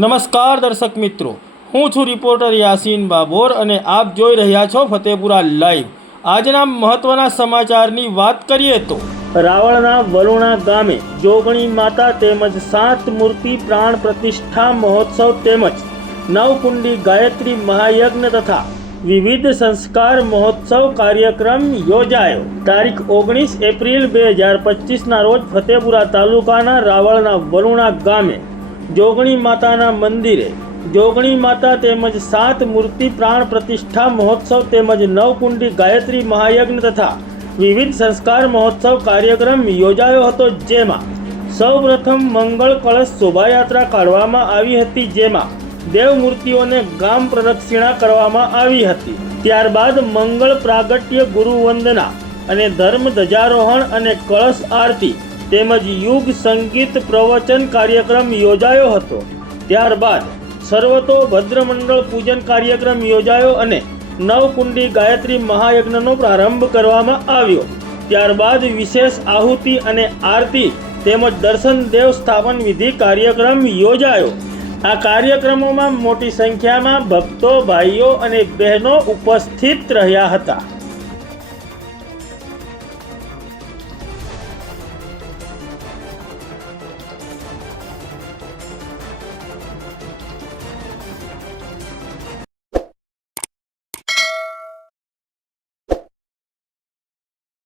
નમસ્કાર દર્શક મિત્રો, હું છું રિપોર્ટર યાસીન બાબોર અને આપ જોઈ રહ્યા છો ફતેપુરા લાઈવ। આજના મહત્વના સમાચારની વાત કરીએ તો રાવળના વરુણા ગામે જોગણી માતા તેમજ 7 મૂર્તિ પ્રાણ પ્રતિષ્ઠા મહોત્સવ તેમજ નવકુંડી ગાયત્રી મહાયજ્ઞ તથા વિવિધ સંસ્કાર મહોત્સવ કાર્યક્રમ યોજાયો। તારીખ 19 એપ્રિલ 2025ના રોજ ફતેપુરા તાલુકાના રાવળના વરુણા ગામે જોગણી માતાના મંદિરે જોગણી માતા તેમજ 7 મૂર્તિ પ્રાણ પ્રતિષ્ઠા મહોત્સવ તેમજ નવકુંડી ગાયત્રી મહાયજ્ઞ તથા વિવિધ સંસ્કાર મહોત્સવ કાર્યક્રમ યોજાયો હતો, જેમાં સૌપ્રથમ મંગળ કળશ શોભાયાત્રા કાઢવામાં આવી હતી, જેમાં દેવ મૂર્તિઓને ગામ પ્રદક્ષિણા કરવામાં આવી હતી। ત્યારબાદ મંગળ પ્રાગટ્ય, ગુરુ વંદના અને ધર્મ ધ્વજારોહણ અને કળશ આરતી તેમજ યુગ સંગીત પ્રવચન કાર્યક્રમ યોજાયો હતો। ત્યારબાદ સર્વતો ભદ્રમંડળ પૂજન કાર્યક્રમ યોજાયો અને નવકુંડી ગાયત્રી મહાયજ્ઞનો પ્રારંભ કરવામાં આવ્યો। ત્યારબાદ વિશેષ આહુતિ અને આરતી તેમજ દર્શન દેવ સ્થાપન વિધિ કાર્યક્રમ યોજાયો। આ કાર્યક્રમોમાં મોટી સંખ્યામાં ભક્તો, ભાઈઓ અને બહેનો ઉપસ્થિત રહ્યા હતા।